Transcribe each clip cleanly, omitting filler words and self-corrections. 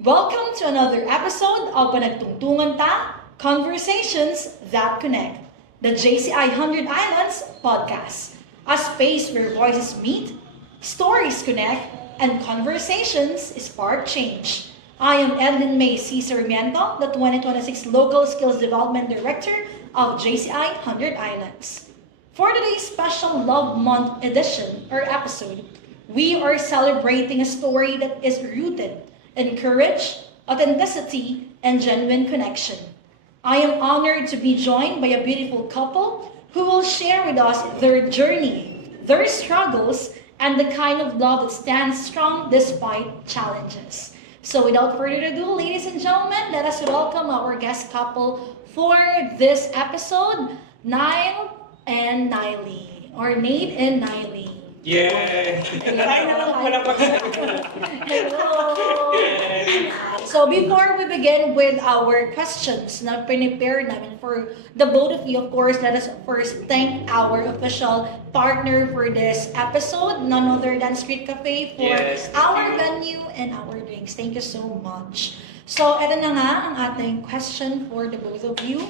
Welcome to another episode of Panagtungtungan Ta, Conversations That Connect, the JCI 100 Islands podcast, a space where voices meet, stories connect, and conversations spark change. I am Edlin May C. Sarmiento, the 2026 Local Skills Development Director of JCI 100 Islands. For today's special Love Month edition or episode, we are celebrating a story that is rooted in courage, authenticity, and genuine connection. I am honored to be joined by a beautiful couple who will share with us their journey, their struggles, and the kind of love that stands strong despite challenges. So without further ado, ladies and gentlemen, let us welcome our guest couple for this episode, Nile and Niley, or Nate and Niley. Yeah! Hi naman pala Hello! So before we begin with our questions na prepare namin for the both of you, of course, let us first thank our official partner for this episode, none other than Street Cafe, for Yes, thank our you. venue and our drinks. Thank you so much. So, eto na nga ang ating question for the both of you.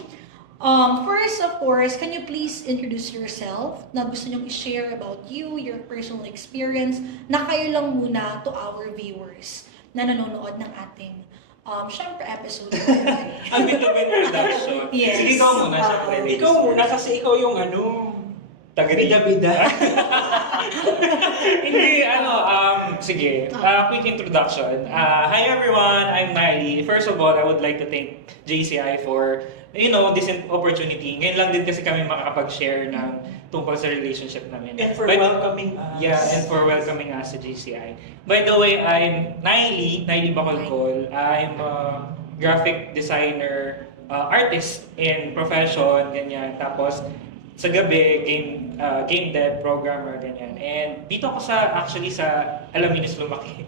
First, of course, can you please introduce yourself na gusto nyong i-share about you, your personal experience, na kayo lang muna to our viewers na nanonood ng ating, syempre, episode. Ang bit-of introduction. Yes. Sige, ikaw muna, syempre. Ikaw muna kasi ikaw yung bida-bida. Hindi, sige. Quick introduction. Hi everyone, I'm Niley. First of all, I would like to thank JCI for, this opportunity. Ngayon lang din kasi kami makakapag-share ng tungkol sa relationship namin. And for welcoming us. Yeah, and for welcoming us sa GCI. By the way, I'm Niley Bacolcol. I'm a graphic designer, artist in profession, ganyan. Tapos, sa gabi, game dev, programmer, ganyan. And dito ako actually sa Alaminos lumaki.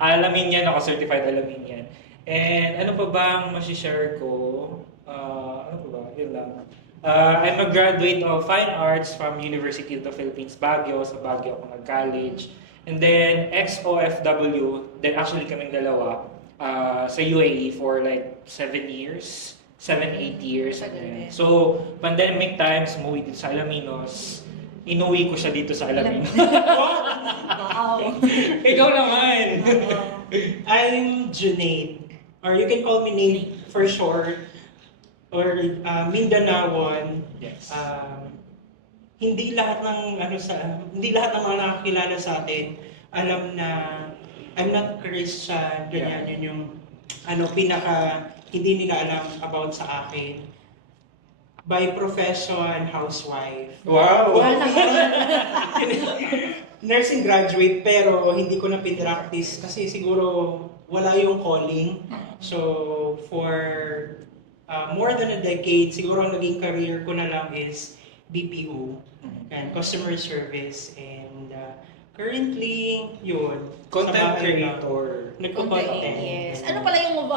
Alaminian ako, certified Alaminian. And ano pa bang masishare ko? Ano pa ba? Yun lang. I'm a graduate of Fine Arts from University of the Philippines, Baguio. Sa Baguio ako nag-college. And then, ex-OFW, then actually kaming dalawa, sa UAE for like 7 years. 7-8 years. Ganyan. So, pandemic times, umuwi dito sa Alaminos. Inuwi ko siya dito sa Alaminos. Wow! Ikaw naman! I'm Junaid. Or you can call me Nate for short. Or Mindanaon. Yes. Hindi lahat ng mga nakakilala sa atin alam na I'm not Christian. Ganyan, yun yung pinaka hindi nila alam about sa akin. By profession, housewife. Wow! Nursing graduate pero hindi ko na pinractice kasi siguro wala yung calling. So for more than a decade, siguro ang naging career ko na lang is BPO and customer service and currently yun. Content sa bahay lang. creator. Nagko-content. Yes. Ano pala yung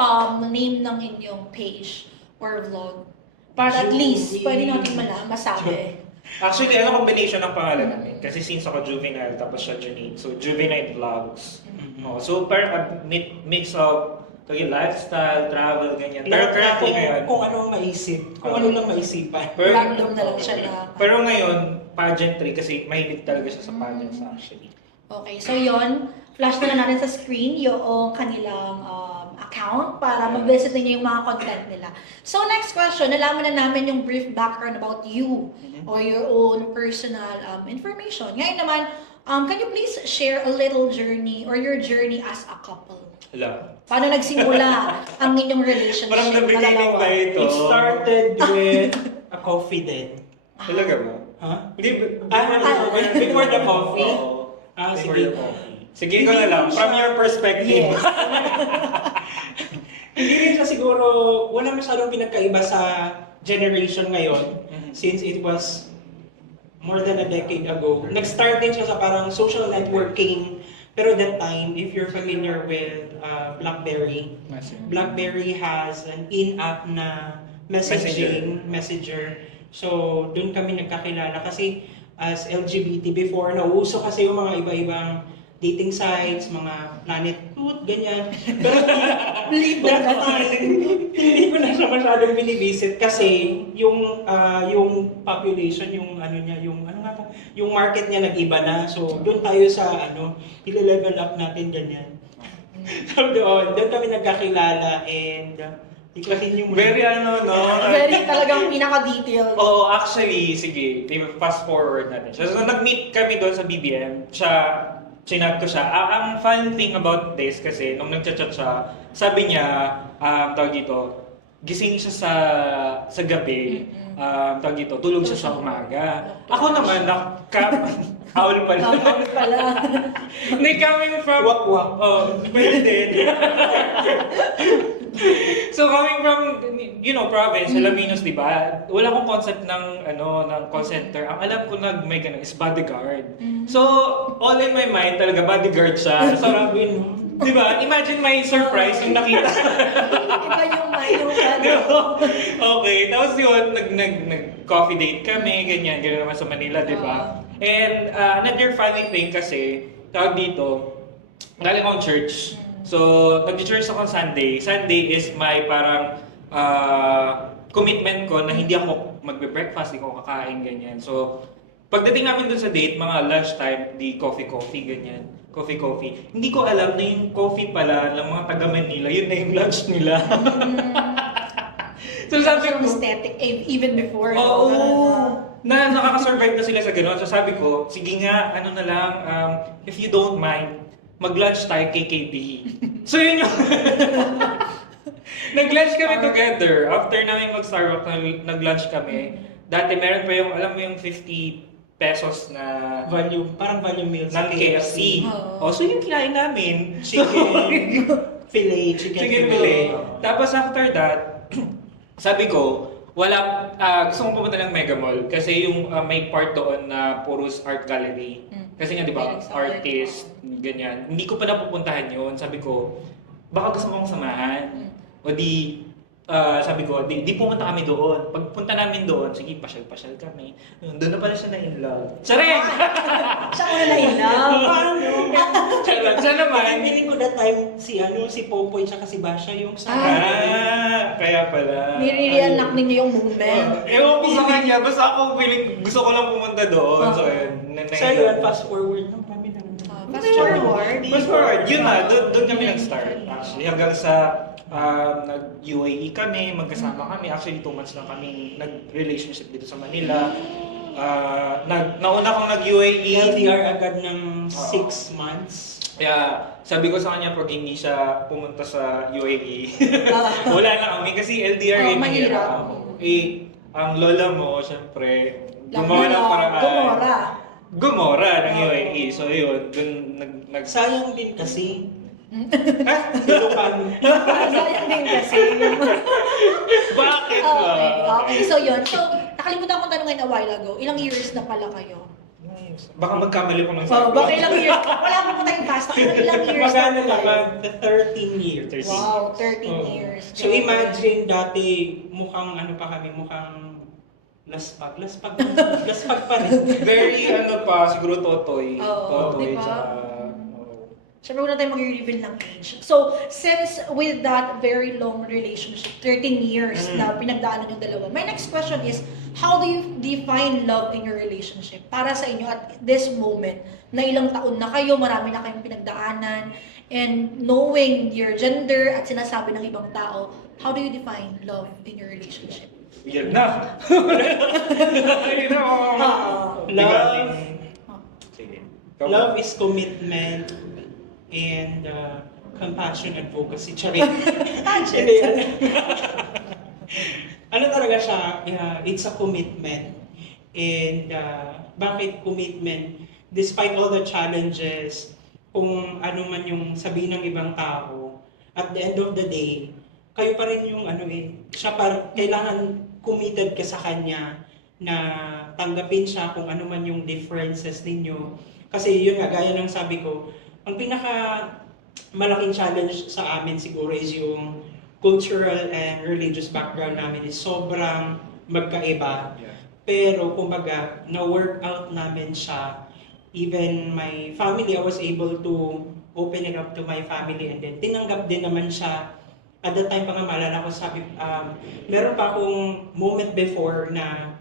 name ng inyong page or vlog? Para at least, pwede natin masabi. Actually, combination ng pangalan namin. Kasi since ako juvenile, tapos siya Junaid. So, juvenile vlogs. So, mix of lifestyle, travel, ganyan. Pero currently ngayon, Kung ano ang maisip. Kung ano lang maisipan. Random na lang siya na. Pero ngayon, pageantry kasi mahilig talaga siya sa pageants actually. Okay, so yon, flash na lang natin sa screen yung kanilang account para mag-visit ninyo yung mga content nila. So next question, nalaman na namin yung brief background about you or your own personal information. Ngayon naman, can you please share a little journey or your journey as a couple? Hala. Paano nagsimula ang inyong relationship? Parang the beginning dalawa? ba ito? It started with a coffee din. Talaga ba? Huh? Hindi, Before the coffee? Oo. Before Sige. the coffee. Sige, ikaw na lang. From your perspective. Yes. Hindi rin siya siguro, wala masyadong pinagkaiba sa generation ngayon since it was more than a decade ago. Nag-start din siya sa parang social networking. Pero that time, if you're familiar with BlackBerry has an in-app na messenger. So, dun kami nagkakilala kasi as LGBT before, nauso kasi yung mga iba-ibang dating sites, mga Planet Food, ganyan. Pero Believe that that. time, hindi ko na siya masyadong binivisit kasi yung population, yung ano niya, yung ano nga ba, yung market niya nag-iba na. So doon tayo sa i-level up natin ganyan. So doon kami nagkakilala and iklahin yung Very no? Very talagang pinaka-detailed. Oo, actually, sige, fast forward natin siya. So, nag-meet kami doon sa BBM. Chinat ko siya. Ang fun thing about this kasi, nung nag-chat siya, sabi niya, tawag dito, gising siya sa gabi, tawag dito, tulog siya sa umaga. Ako naman, haul pala. Haul pala. Hindi, coming from... Wak-wak. Oh, pwede. So coming from, province, Alaminos, di ba? Wala akong concept ng call center. Ang alam ko may ganun is bodyguard. So, all in my mind, talaga bodyguard siya. So, di ba? Imagine my surprise yung nakita. Iba yung Okay, tapos yun, nag-coffee date kami, ganyan naman sa Manila, di ba? And another funny thing kasi, tawag dito, galing akong church. So, nag-church ako Sunday. Sunday is my parang commitment ko na hindi ako magbe-breakfast, hindi ko kakain, ganyan. So, pagdating namin dun sa date, mga lunchtime, di coffee, ganyan. Coffee. Hindi ko alam na yung coffee pala ng mga taga Manila, yun na yung lunch nila. So, sabi ko, aesthetic, even before. oo, nakaka-survive na sila sa gano'n. So, sabi ko, sige nga, if you don't mind, mag-lunch tayo KKD. So yun yung... Nag-lunch kami together. After namin mag-Starbucks, nag-lunch kami. Dati meron pa yung, alam mo yung 50 pesos na... Parang value meals ng KFC. Oh. So yung kinain namin. Chicken fillet. Tapos after that, sabi ko, gusto kong pumunta ng Mega Mall kasi yung may part doon na puros art gallery. Kasi nga, di ba, artist, ganyan. Hindi ko pa napupuntahan yun. Sabi ko, baka gusto mong samahan. O di, sabi ko, di pumunta kami doon. Pagpunta namin doon, sige, pasyal kami. Doon na pala siya na-in-love. Charing! Siya muna na-in-love. Siya naman. Feeling ko that time si Popoy tsaka si Basha yung sa Kaya pala. Nire-reenact ninyo yung moment. Ewan ko sa kanya, basta ako feeling, gusto ko lang pumunta doon. So, yun, fast forward. Marami na. Fast forward. Yun na, doon kami nag-start. Actually, hanggang sa nag-UAE kami, magkasama kami. Actually, 2 months lang kami nag-relationship dito sa Manila. Nauna akong nag-UAE. LDR agad ng 6 months. Kaya sabi ko sa kanya pag hindi siya pumunta sa UAE, wala na kami kasi LDR mahirap. Ang lola mo, syempre, gumawa ng paraan. Gomora ng UAE. So yun, dun Sayang din kasi. Sayang din kasi. Bakit ba? Okay. So yun. So, nakalimutan kong tanongin a while ago. Ilang years na pala kayo? Baka magkamali ko ng Baka ilang years? Wala mo tayong past. Ilang years Magkano na kayo? naman? 13 years. Wow, 13 years. So imagine dati mukhang mukhang laspag pa rin. Very siguro totoy. Totoy, diba? tsaka... Siyempre, wala tayong mag-reveal ng age. So, since with that very long relationship, 13 years na pinagdaanan yung dalawa, my next question is, how do you define love in your relationship? Para sa inyo at this moment, na ilang taon na kayo, marami na kayong pinagdaanan, and knowing your gender at sinasabi ng ibang tao, how do you define love in your relationship? Yan na! Love is commitment and compassion, advocacy. Charing. Ano talaga siya? It's a commitment. And bakit commitment? Despite all the challenges, kung ano man yung sabihin ng ibang tao, at the end of the day, kayo pa rin yung kailangan committed ka sa kanya na tanggapin siya kung ano man yung differences ninyo. Kasi yun nga, gaya ng sabi ko, ang pinaka malaking challenge sa amin siguro is yung cultural and religious background namin is sobrang magkaiba. Yeah. Pero kumbaga, na-work out namin siya even my family, I was able to open it up to my family, and then tinanggap din naman siya. At that time pa nga maalala ko, sabi, meron pa akong moment before na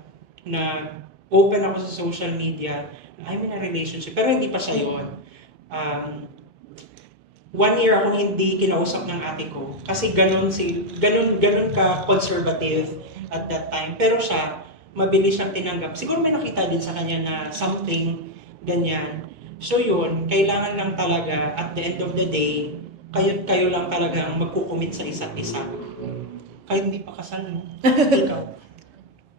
open ako sa social media, I'm in a relationship, pero hindi pa siya yun. 1 year ako hindi kinausap ng ate ko kasi ganun ka conservative at that time. Pero siya, mabilis siyang tinanggap. Siguro may nakita din sa kanya na something ganyan. So yun, kailangan lang talaga at the end of the day, kayo lang talaga ang magkukumit sa isa't isa. Kahit hindi pa kasal, no? Ikaw.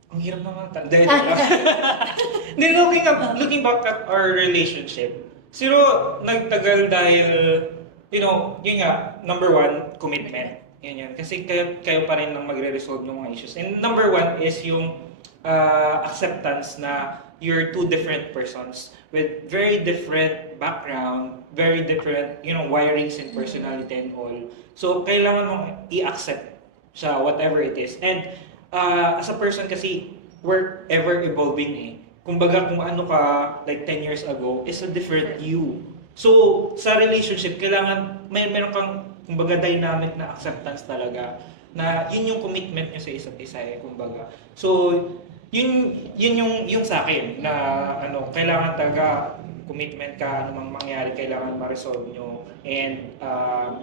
Ang hirap naman. Dahil lang. Then looking back at our relationship, siguro nagtagal dahil, yun nga, number one, commitment. Yun. Kasi kayo pa rin ang magre-resolve ng mga issues. And number one is yung acceptance na you're two different persons with very different background, very different, wirings and personality and all. So, kailangan mong i-accept siya, whatever it is. And as a person kasi, we're ever evolving eh. Kumbaga kung ano ka like 10 years ago is a different you. So sa relationship kailangan meron kang kumbaga dynamic na acceptance talaga na yun yung commitment niyo sa isa't isa eh kumbaga. So yun yung sa akin na kailangan talaga commitment ka anumang mangyari kailangan ma-resolve nyo and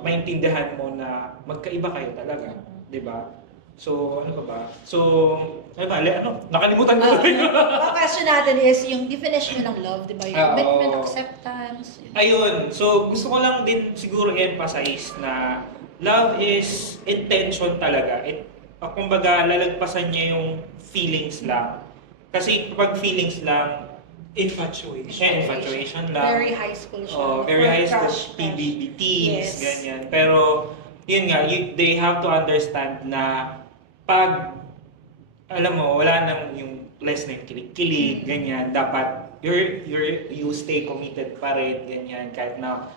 maintindihan mo na magkaiba kayo talaga, 'di ba? So, ano pa ba? So, nakalimutan ko. Ang question natin is yung definition ng love, di ba? Yung commitment, acceptance. Ayun. So, gusto ko lang din siguro emphasize na love is intention talaga. Kumbaga, lalagpasan niya yung feelings lang. Kasi kapag feelings lang, infatuation lang. Very high school siya. Very high school, Crush. PBB teens, Yes. ganyan. Pero, yun nga, they have to understand na pag, alam mo, wala nang yung less na yung kilig-kilig, ganyan, dapat you stay committed pa rin, ganyan, kahit na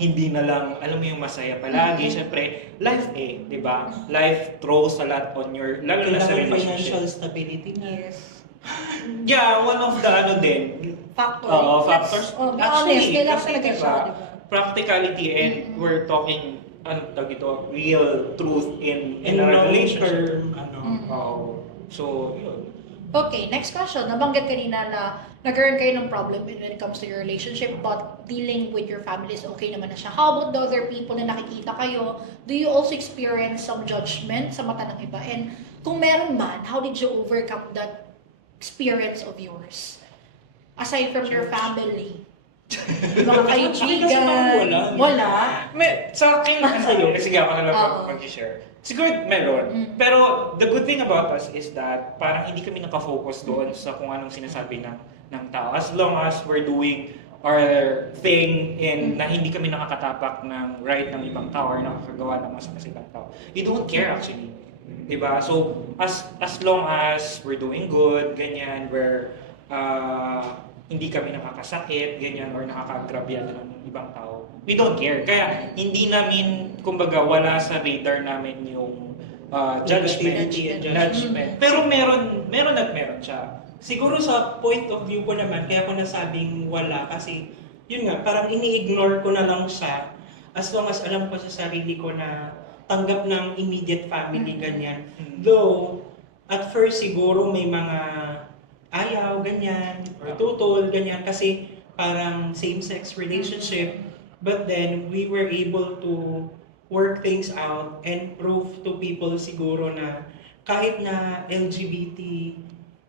hindi na lang, alam mo yung masaya palagi. Siyempre, life di ba? Life throws a lot on your, lalo na sa relationship. Financial stability na. Yes. Yeah, one of the factors. Actually, kailangan kasi talaga diba, siya, di ba? practicality and we're talking real truth in a long relationship. term, So, yun. Okay, next question. Nabanggit kanina na nagkaroon kayo ng problem when it comes to your relationship but dealing with your family is okay naman na siya. How about the other people na nakikita kayo? Do you also experience some judgment sa mata ng iba? And kung meron man, how did you overcome that experience of yours? Aside from your family. Mga kaibigan. Wala. Sa akin, sige ako na lang mag-share. Siguro meron. Pero the good thing about us is that parang hindi kami nakafocus doon sa kung anong sinasabi ng tao. As long as we're doing our thing and na hindi kami nakakatapak ng right ng ibang tao or nakakagawa ng masama sa ibang tao. You don't care actually. Diba? So, as long as we're doing good, ganyan, we're hindi kami nakakasakit, ganyan, or nakakagrabyado ng ibang tao. We don't care. Kaya hindi namin, kumbaga, wala sa radar namin yung judgment. Pero meron at meron siya. Siguro sa point of view ko naman, kaya ko nasabing wala kasi yun nga, parang ini-ignore ko na lang siya as long as alam ko sa sarili ko na tanggap ng immediate family, ganyan. Though, at first siguro may mga ayaw, ganyan, or tutol, ganyan, kasi parang same-sex relationship. But then, we were able to work things out and prove to people siguro na kahit na LGBT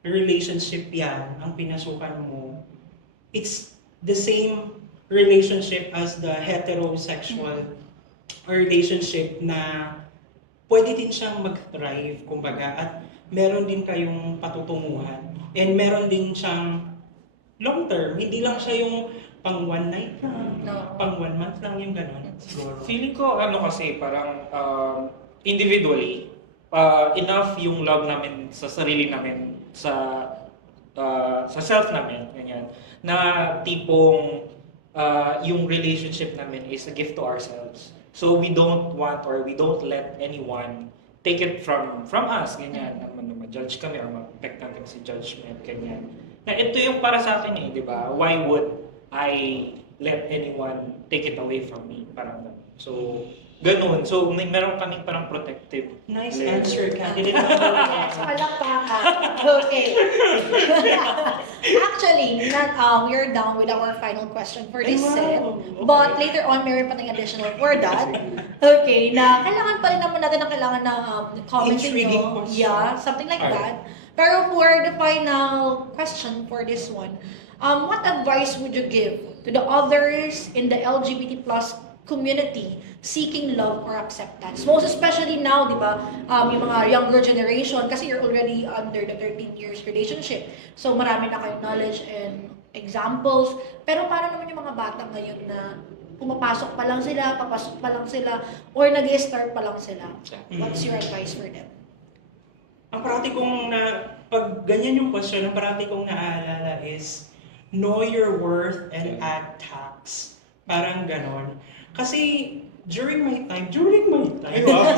relationship yan, ang pinasukan mo, it's the same relationship as the heterosexual relationship na pwede din siyang mag-thrive, kumbaga, at meron din kayong patutunguhan. And meron din siyang long term, hindi lang siya yung pang one night lang, pang 1 month lang yung gano'n. Siguro. Feeling ko kasi parang individually, enough yung love namin sa sarili namin, sa self namin, ganyan, na tipong yung relationship namin is a gift to ourselves. So we don't want or we don't let anyone take it from us, ganyan, na ma-judge kami or ma-affect kami sa judgment, ganyan. Na ito yung para sa akin eh, di ba? Why would I let anyone take it away from me? Parang ganun. So, ganun. So, meron kaming parang protective. Nice layer. answer, candidate. Yes, palakpakan. Okay. Actually, we are done with our final question for this Ay, wow. set. Okay. But later on, meron pa tayong additional for that. Okay, na kailangan pa rin naman natin ang kailangan na comment Intriguing nyo. question. Yeah, something like Alright. that. Pero for the final question for this one, what advice would you give to the others in the LGBT plus community seeking love or acceptance? Most especially now, di ba, yung mga younger generation, kasi you're already under the 13 years relationship. So marami na kayong knowledge and examples. Pero paano naman yung mga bata ngayon na pumapasok pa lang sila, papasok pa lang sila, or nag-start pa lang sila? What's your advice for them? Ang parati kong pag ganyan yung question, ang parati kong naaalala is, know your worth and add tax. Parang ganon. Kasi during my time, wow.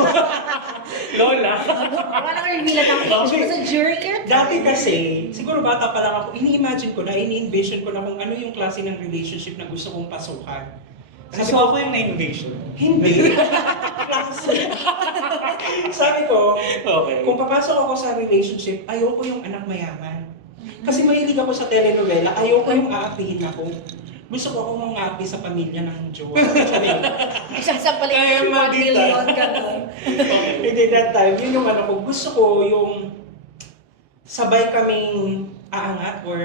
Lola! Wala nang reveal ng age mo sa jury kit? Dati kasi, siguro bata pa lang ako, ini-imagine ko na, ini-envision ko na kung ano yung klase ng relationship na gusto kong pasukan. Sabi ko ako yung na-invasion. Hindi. Klase. Sabi ko, Okay. kung papasok ako sa relationship, ayoko yung anak mayaman. Kasi mahilig ako sa telenovela, ayoko yung aapihin ako. Gusto ko akong aapi sa pamilya ng jowa. Sabi ko, Isang sa Kaya paligid, 1 magita. million, gano'n. hindi that time, yun yung ano ko. Gusto ko yung sabay kaming aangat or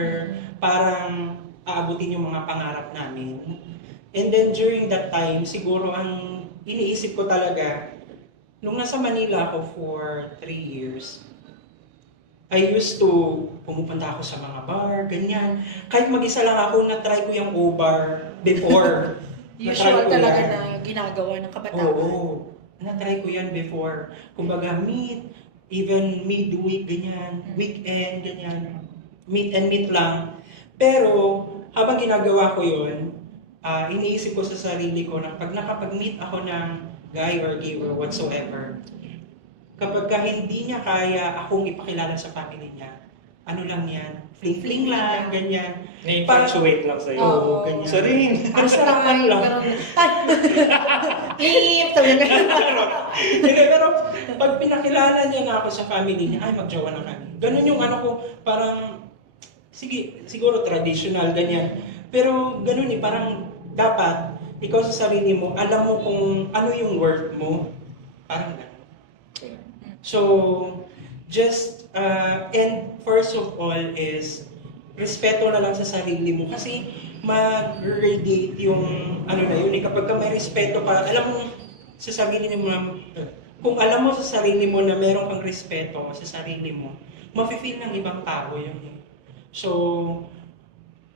parang aabutin yung mga pangarap namin. And then during that time, siguro ang iniisip ko talaga, nung nasa Manila ako for 3 years, I used to pumupunta ako sa mga bar, ganyan. Kahit mag-isa lang ako, na-try ko yung O-bar before. Usual Na-try ko talaga yan. na ginagawa ng kabataan. Oo. Na-try ko yan before. Kumbaga, meet, even midweek, ganyan. Weekend, ganyan. Meet and meet lang. Pero, habang ginagawa ko yun, iniisip ko sa sarili ko na pag nakapag-meet ako ng guy or gay or whatsoever, kapag ka hindi niya kaya akong ipakilala sa family niya, ano lang yan, fling-fling lang, ganyan. Na-infatuate lang sa'yo. Oo. ganyan. Sa rin. Ang sarap Ano lang. Flip! Sabi na Hindi, pero pag pinakilala niya na ako sa family niya, ay, magjowa na kami. Ganun yung ano ko, parang, sige, siguro traditional, ganyan. Pero ganun eh, parang dapat, ikaw sa sarili mo, alam mo kung ano yung worth mo. Parang ganun. So, just, and first of all is, respeto na lang sa sarili mo. Kasi, mag-radiate yung, ano na yun, kapag ka may respeto ka, alam mo, sa sarili mo, kung alam mo sa sarili mo na meron kang respeto sa sarili mo, mafe-feel ng ibang tao yun eh. So,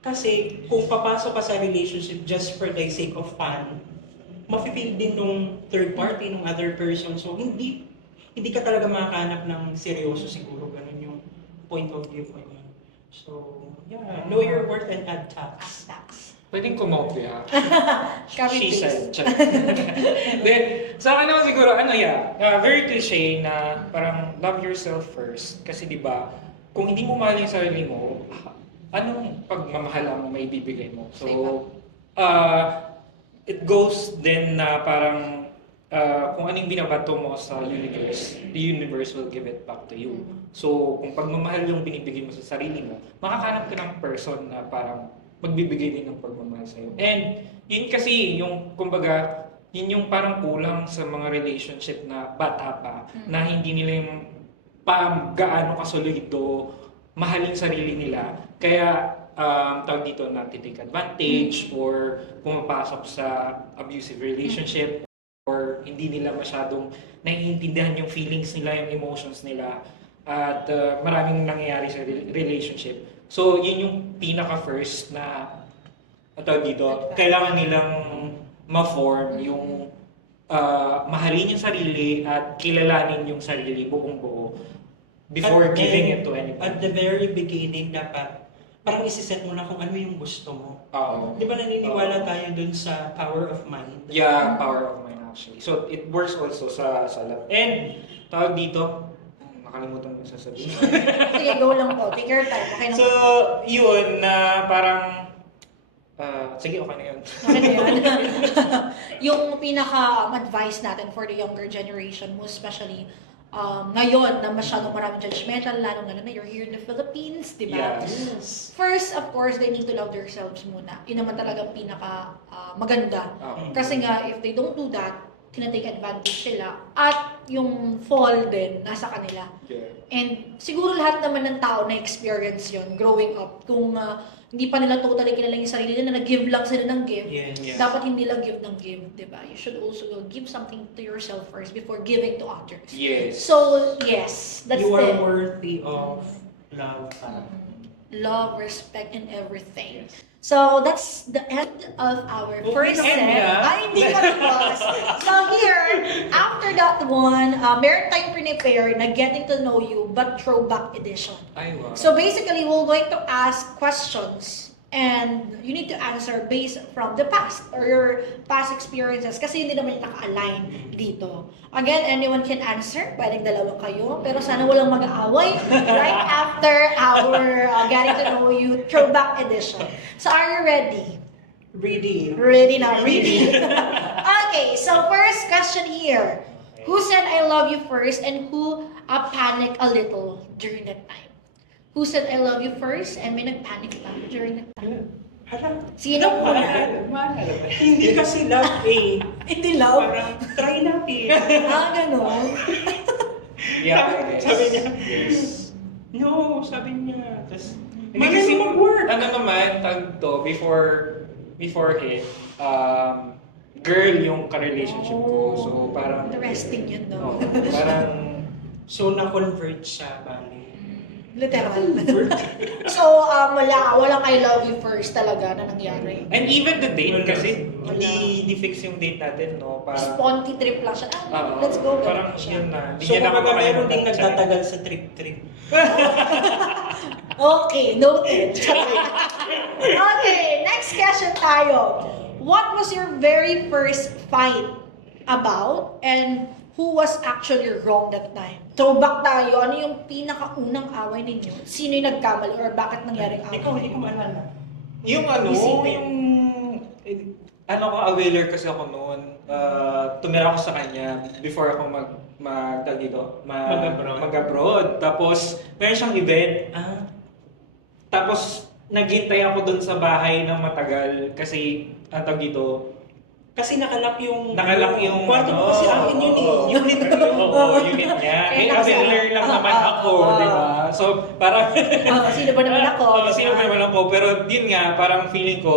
kasi kung papasok ka sa relationship just for the sake of fun, mafe-feel din nung third party, nung other person. So, hindi ka talaga makakahanap ng seryoso siguro. Ganun yung point of view ko yun. So, yeah, know your worth and add tax. Tax. Pwedeng kumopya. Copy She paste. said. Then, sa akin naman siguro, very cliche na parang love yourself first. Kasi di ba, kung hindi mo mahal yung sarili mo, anong pagmamahal ang may bibigay mo? So, it goes then na parang kung anong binabato mo sa universe, the universe will give it back to you. So, kung pagmamahal yung binibigay mo sa sarili mo, makakahanap ka ng person na parang magbibigay din ng pagmamahal sa'yo. And yun kasi, yung kumbaga, yun yung parang kulang sa mga relationship na bata pa, na hindi nila yung gaano kasolido, mahalin sarili nila. Kaya, tawag dito, natitake advantage or pumapasok sa abusive relationship or hindi nila masyadong naiintindihan yung feelings nila, yung emotions nila. At maraming nangyayari sa relationship. So, yun yung pinaka-first na, tawag dito, kailangan nilang ma-form yung mahalin yung sarili at kilalanin yung sarili buong buo before giving it to anyone. At the very beginning, dapat parang isiset mo na kung ano yung gusto mo. Oo. Di ba naniniwala tayo dun sa power of mind? Yeah, power of mind actually. So, it works also sa love. And, tawag dito, Nakakalimutan mo yung sasabihin. Sige, go lang po. Take your time. Okay na. So, yun na parang, sige, okay na yun. Okay na yun. Yung pinaka-advice natin for the younger generation, most especially ngayon na masyadong maraming judgmental, lalo na you're here in the Philippines, di ba? Yes. First, of course, they need to love themselves muna. Yun naman talagang pinaka maganda. Okay. Kasi nga, if they don't do that, tinatake advantage sila. At yung fall din, nasa kanila. Yeah. And siguro lahat naman ng tao na experience yon growing up. Kung hindi pa nila totally kilala yung sarili nila, na nag-give lang sila ng give. Yes. Dapat hindi lang give ng give, di ba? You should also give something to yourself first before giving to others. Yes. So, yes, that's You are it. worthy of love. Love, respect, and everything. So, that's the end of our first set. end na? Ay, hindi pa tapos. So, here, after that one, meron tayong prepare na Getting to Know You, but throwback edition. Ay, wow. So, basically, we're going to ask questions and you need to answer based from the past or your past experiences kasi hindi naman naka-align dito. Again, anyone can answer. Pwedeng dalawa kayo. Pero sana walang mag-aaway right after our Getting to Know You Throwback Edition. So, are you ready? Ready. Ready na. Ready? Okay, so first question here. Who said I love you first and who panicked a little during that time? Who said I love you first and may nag-panic pa during that time? Hala. Sino muna? Hindi kasi love eh. Hindi love? Parang try natin. Ganon. Yeah. Sabi niya. Yes. No, sabi niya. Tapos, Hindi kasi kasi mag-work. ano naman, tag to, before it, girl yung ka-relationship ko. So, parang, Interesting yun, no, no? parang, So, na-convert siya, bali. Literal. So, walang I love you first talaga na nangyari. and even the date kasi, Wala. hindi fix yung date natin, no? Parang, Sponty trip lang siya. Oo, Let's go. parang Ganun siya. yun na. Hindi So, niya na kumbaga makakalimutan meron ding siya. nagtatagal sa trip-trip. Okay, noted. Okay, next question tayo. What was your very first fight about and who was actually wrong that time? Throwback tayo. Ano yung pinakaunang away ninyo? Sino yung nagkamali or bakit nangyaring away? Ikaw, hindi ko maalala. Yung ano, Isipin. ano ko, awailer kasi ako noon. Tumira ako sa kanya before ako Mag-abroad. mag-abroad. Tapos, meron siyang event. Tapos, naghintay ako doon sa bahay ng matagal kasi, ang tawag dito, Kasi nakalak yung ano, kwarto mo kasi akin yun eh. oo. Unit ko yun. Oo, unit niya. Kaya Eh, nakasama. awailer lang naman ako, Oo. di ba? So, parang, Sino ba naman ako? Oo, Diba? sino ba naman ako? Pero yun nga, parang feeling ko,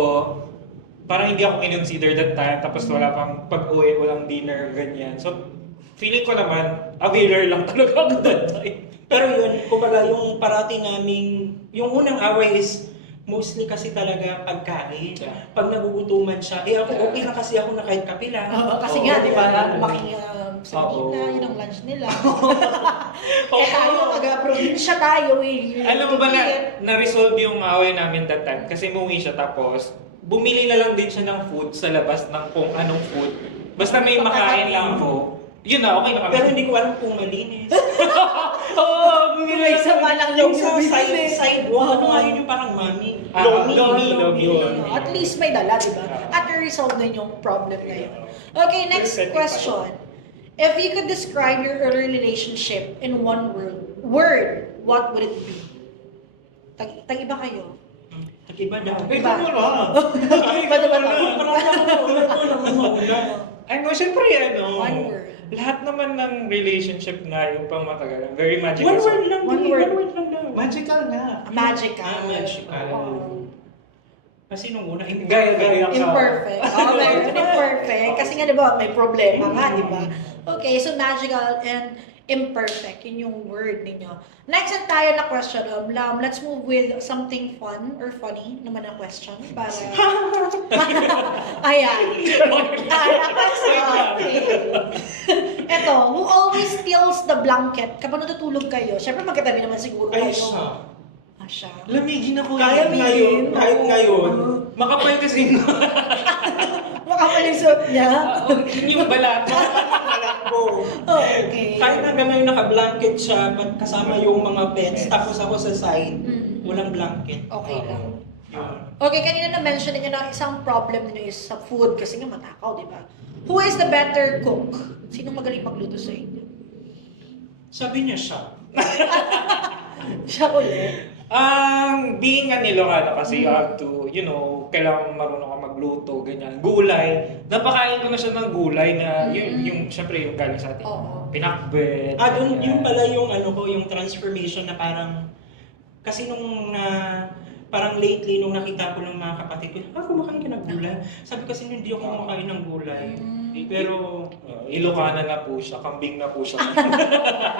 parang hindi ako kinonsider that time. Tapos wala pang pag-uwi, walang dinner, ganyan. So, feeling ko naman, awailer lang talaga ako that time. Pero yun, kumbaga yung parati naming, yung unang away is mostly kasi talaga pagkain. Yeah. Pag nagugutuman siya, ako okay lang kasi ako na kahit kape lang. Kasi Oo, nga, di ba, oo. lumaki sa Oo. Manila, yun ang lunch nila. Oo. Tayo, taga-probinsya tayo eh. Alam mo ba na-resolve yung away namin that time? Kasi umuwi siya tapos, bumili na lang din siya ng food sa labas ng kung anong food. Basta may makain lang ako. Yun na, okay na kami. Pero hindi ko alam kung malinis. Oo, bumili May sama lang Yung yung sa sidewalk, ano nga yun yung parang mami? Lomi yun. At least may dala, di ba? At resolve na yung problem na yun. Okay, next question. If you could describe your early relationship in one word, what would it be? Tag-iba kayo. Iba daw. Iba. Ikaw mo lang. Iba naman ako. Ano, syempre ano. One word. Lahat naman ng relationship nga yung pang matagal. Very magical. One word lang. One One word. word lang daw. Magical nga. Magical. Magical. Oo. Kasi nung una, Gaya-gaya ka. Imperfect. Oh, meron imperfect. Kasi nga, di ba, may problema nga, di ba? Okay, so magical and imperfect. Yun yung word ninyo. Next na tayo na question. Let's move with something fun or funny naman na question. Para... Ayan. Okay. Eto, who always steals the blanket kapag natutulog kayo? Siyempre, magkatabi naman siguro Ay, kayo. siya. Siya. Lamigin ako. Kahit ngayon, Makapal kasi Makapalisuot niya. yung balat. Malakbo. Okay. Kahit hanggang ngayon naka-blanket siya, kasama yung mga pets, tapos ako sa side, walang blanket. Okay lang. Yun. Okay, kanina na-mention niyo na isang problem niyo is sa food kasi nga matakaw, di ba? Who is the better cook? Sinong magaling magluto sa inyo? Sabi niya siya. Siya ulit. Being an Ilocano kasi you have to, kailangan marunong ka magluto, ganyan. Gulay. Napakain ko na siya ng gulay na syempre yung galing sa atin. Oo. Pinakbet. Doon ganyan. yung pala yung yung transformation na parang, kasi parang lately nung nakita ko ng mga kapatid ko, kumakain ka ng gulay. Sabi kasi hindi ako kumakain ng gulay. Pero, Ilocana na po siya, kambing na po siya.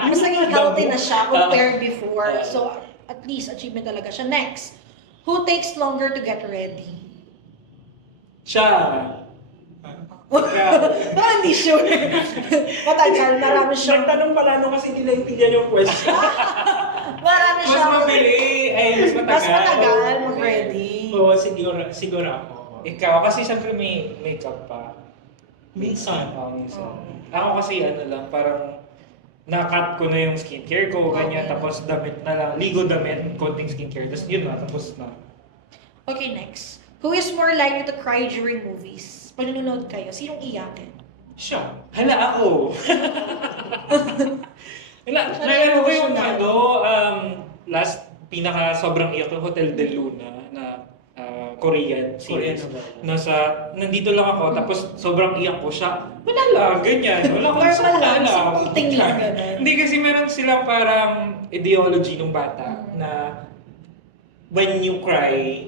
Mas naging healthy na siya compared before. So, at least achievement talaga siya. Next, who takes longer to get ready? Siya. Hindi sure. Matagal, marami siya. nagtanong pala kasi nila intindihan yung question. Marami Mas siya. mabili, mas matagal. Mas matagal mag-ready. Oo, siguro ako. Ikaw, kasi siyempre may makeup pa. Minsan. Minsan. Ako kasi parang na-cut ko na yung skincare ko, ganyan, Okay. tapos damit na lang, ligo damit, konting skincare, tapos yun na, tapos na. Okay, next. Who is more likely to cry during movies? Pag nanonood kayo, sinong iyakin? Siya. Hala, ako! Hala, Siya nalala ko yung emotional. last pinaka sobrang iyak yung Hotel de Luna na Korean series. Nandito lang ako, tapos sobrang iyak ko siya. Wala lang, ganyan. Wala akong Normal lang, alam. simple thing lang, ganun. Hindi kasi meron silang parang ideology ng bata na when you cry,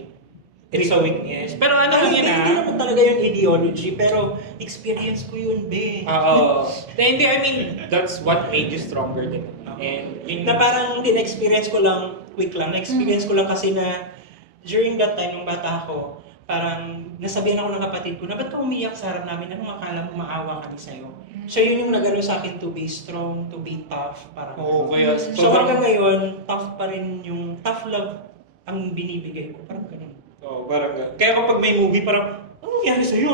it's a weakness. Pero ano lang yun Hindi naman talaga yung ideology, pero experience ko yun, be. Oo. Hindi, I mean, that's what made you stronger din. And yun Na parang din-experience ko lang, quick lang, na-experience ko lang kasi na during that time, nung bata ako, parang nasabihan ako ng kapatid ko na ba't ka umiyak sa harap namin? Anong akala mo maawa kami sa'yo? Siya yun yung nagano sa akin to be strong, to be tough. Parang, Oo, kaya so hanggang ngayon, tough pa rin yung tough love ang binibigay ko. Parang ganun. Oo, parang gano'n. Kaya kapag may movie, parang, anong nangyari sa'yo?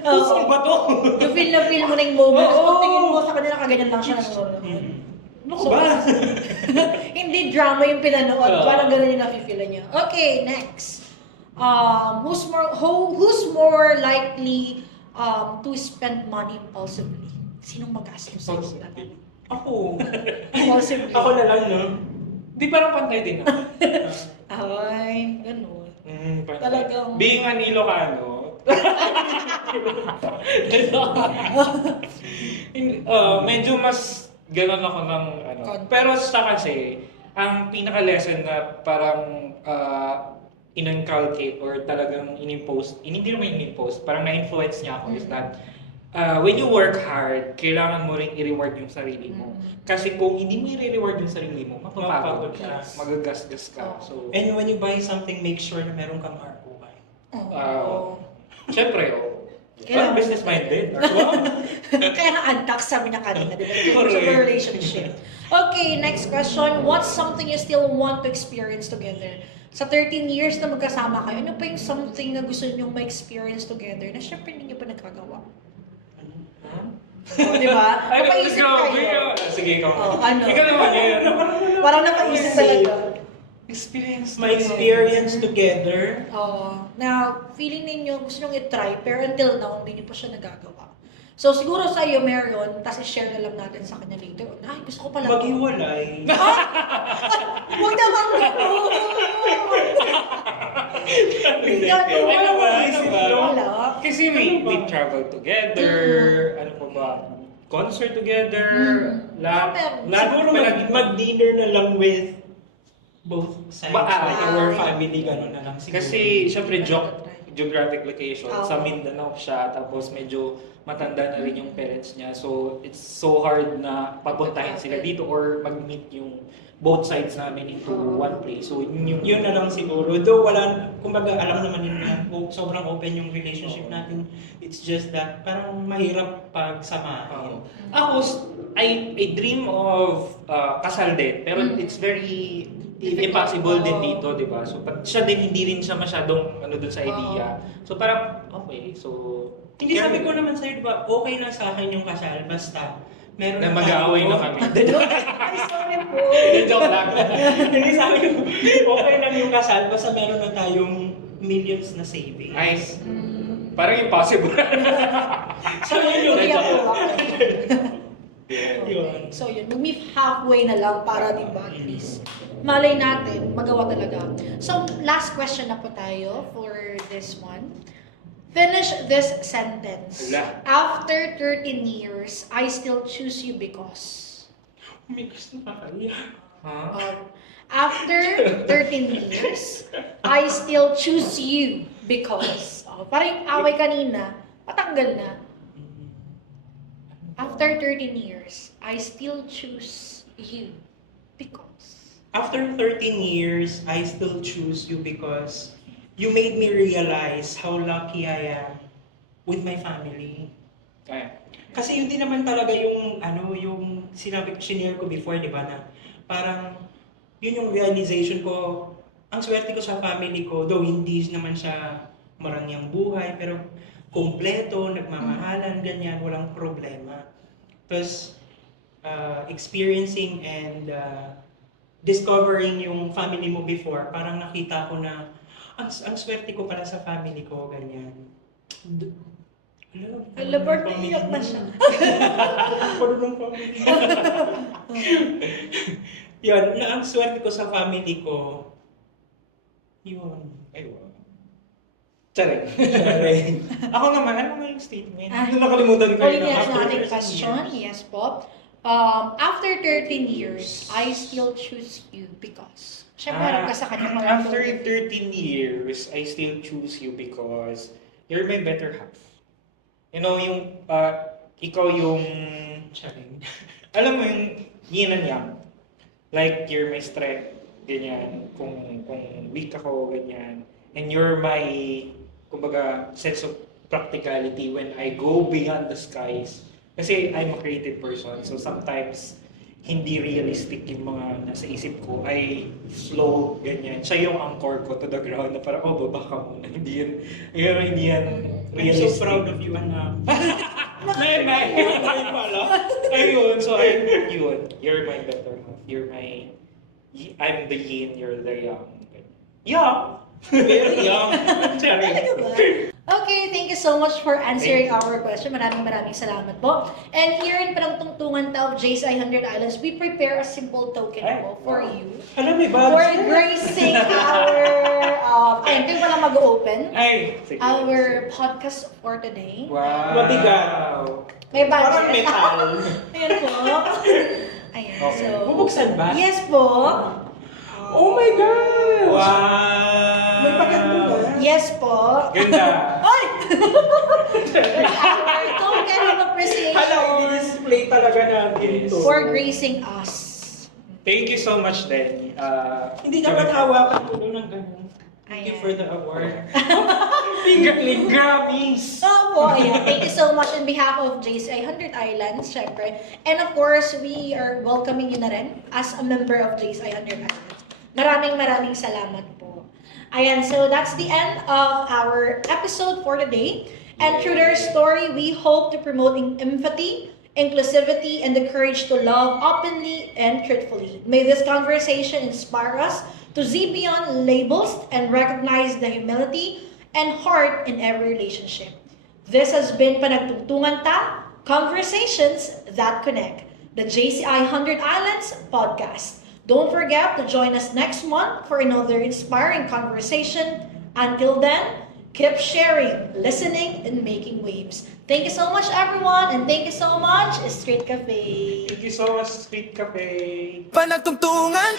Pusong ba to? Yung feel na feel mo na yung moment. Oo. Tapos pag tingin mo sa kanila, kaganyan lang siya nanonood. Ano ko ba? Hindi drama yung pinanood. Oo. Parang ganun yung nafe-feel niya. Okay, next. Who's more likely to spend money impulsively? Sinong magastos sa Impulsively. Ako. Impulsively. Ako na lang, no? Di parang pantay din ako. Ay, ganun. Pantay. Talagang- Being an Ilocano, medyo mas ganon ako ng Context. Pero sa kasi, ang pinaka-lesson na parang in-inculcate or talagang in-impose, hindi naman in-impose, parang na-influence niya ako is that when you work hard, kailangan mo ring i-reward yung sarili mo. Kasi kung hindi mo i-reward yung sarili mo, mapapagod ka, Yes. magagasgas ka. So, And when you buy something, make sure na meron kang ROI. Oo. syempre, Kailangan- business-minded. Kaya nga antak sabi niya kanina, di ba? Correct. Sa relationship. Okay, next question. What's something you still want to experience together? Sa 13 years na magkasama kayo, ano pa yung something na gusto niyo ma-experience together na syempre hindi niyo pa nagkagawa? O, di ba? Napaisip kayo. Sige, ikaw. Oh, ano? Ikaw naman yun. Parang napaisip talaga. Experience. My experience together. Na feeling ninyo gusto nyo i-try pero until now hindi nyo pa siya nagagawa. So siguro sa iyo meron, tapos i-share na lang natin sa kanya later. Ay, gusto ko pala. to. Maghiwalay. Huwag naman gano'n! Hindi gano'n. Ano ba? Isip Ano ba? ko, wala. Kasi we travel together, ano pa ba, concert together, lahat Siguro mag-dinner na lang with both sides. Like our Ah. family, gano'n na lang siguro. Kasi, syempre, geographic location. Oo. Sa Mindanao siya, tapos medyo matanda na rin yung parents niya. So, it's so hard na papuntahin sila dito or mag-meet yung both sides namin into one place. So, yun na lang siguro. Though kumbaga alam naman yun na sobrang open yung relationship natin. It's just that parang mahirap pagsamahin. Ako, I dream of kasal din, pero it's very impossible din Oo. dito, di ba? So, siya din, hindi rin siya masyadong ano dun sa idea. So, parang, okay, so... Hindi, sabi ko naman sa'yo, di ba, okay na sa akin yung kasal, basta meron Na na mag-aaway na tayo. kami. Ay, sorry po. Joke lang. Hindi, sabi ko, okay lang yung kasal, basta meron na tayong millions na savings. Ay, Mm. parang impossible. So, yun Hindi yung ako. Yun. So yun, mag-meet halfway na lang para di ba at least malay natin, magawa talaga. So last question na po tayo for this one. Finish this sentence. Wala. After 13 years, I still choose you because. Umigas na kaya. Huh? After 13 years, I still choose you because. Parang yung away kanina, patanggal na. After 13 years, I still choose you because. After 13 years, I still choose you because you made me realize how lucky I am with my family. Ay. Kasi yun din naman talaga yung yung shinare ko before, di ba, na parang yun yung realization ko, ang swerte ko sa family ko, though hindi naman siya marangyang buhay, pero kompleto, nagmamahalan, ganyan, walang problema. Tapos, experiencing and discovering yung family mo before, parang nakita ko na ang swerte ko pala sa family ko, ganyan. Hello, birthday, iyak na siya. Paro ng family. Yun, na ang swerte ko sa family ko, yun. Ay, wow. Charing. Sorry. Ako naman, ano naman yung statement? Ah. Nakalimutan ko Ulit yun. yes, after nating 13 question. years. Yes po. After 13 years, I still choose you because. Siyempre, harap ka sa kanya. After 13 years, I still choose you because you're my better half. You know, yung, ikaw yung, Charing. alam mo yung yin and yang. Like, you're my strength, ganyan. Kung weak ako, ganyan. And you're my, kumbaga, sense of practicality when I go beyond the skies. Kasi I'm a creative person, so sometimes hindi realistic yung mga nasa isip ko. I flow, ganyan. Siya yung anchor ko to the ground na parang, oh, baba ka muna. Hindi yan I'm realistic. so proud of you, anak. Nay. Ayun, so yun. You're my better half. I'm the yin, you're the yang. Yang! Very young. Talaga ba? Okay, thank you so much for answering our question. Maraming salamat po. And here in Panagtungtungan of JCI 100 Islands, we prepare a simple token po for you. Alam mo, For gracing our, ayun, kayo pala mag-open. Ay, sige. Our podcast for today. Wow. Mabigat. May Parang budget. metal. Ayan po. Ayan, Okay. so. Bubuksan ba? Yes po. Oh my God! Wow! May paganda ba? Yes po. Ganda. Ay! Our token of appreciation Hala, i-display talaga natin ito. for gracing us. Thank you so much, Denny. Hindi dapat hawakan ko doon ng ganun. Thank you for the award. Grammys! Opo, ayan. Thank you so much on behalf of JCI 100 Islands, syempre. And of course, we are welcoming you na rin as a member of JCI 100 Islands. Maraming salamat po. Ayan, so that's the end of our episode for today. And through their story, we hope to promote empathy, inclusivity, and the courage to love openly and truthfully. May this conversation inspire us to see beyond labels and recognize the humility and heart in every relationship. This has been Panagtungtungan Ta, Conversations That Connect, the JCI 100 Islands podcast. Don't forget to join us next month for another inspiring conversation. Until then, keep sharing, listening, and making waves. Thank you so much, everyone, and thank you so much, Street Cafe. Thank you so much, Sweet Cafe. Panagtungtungan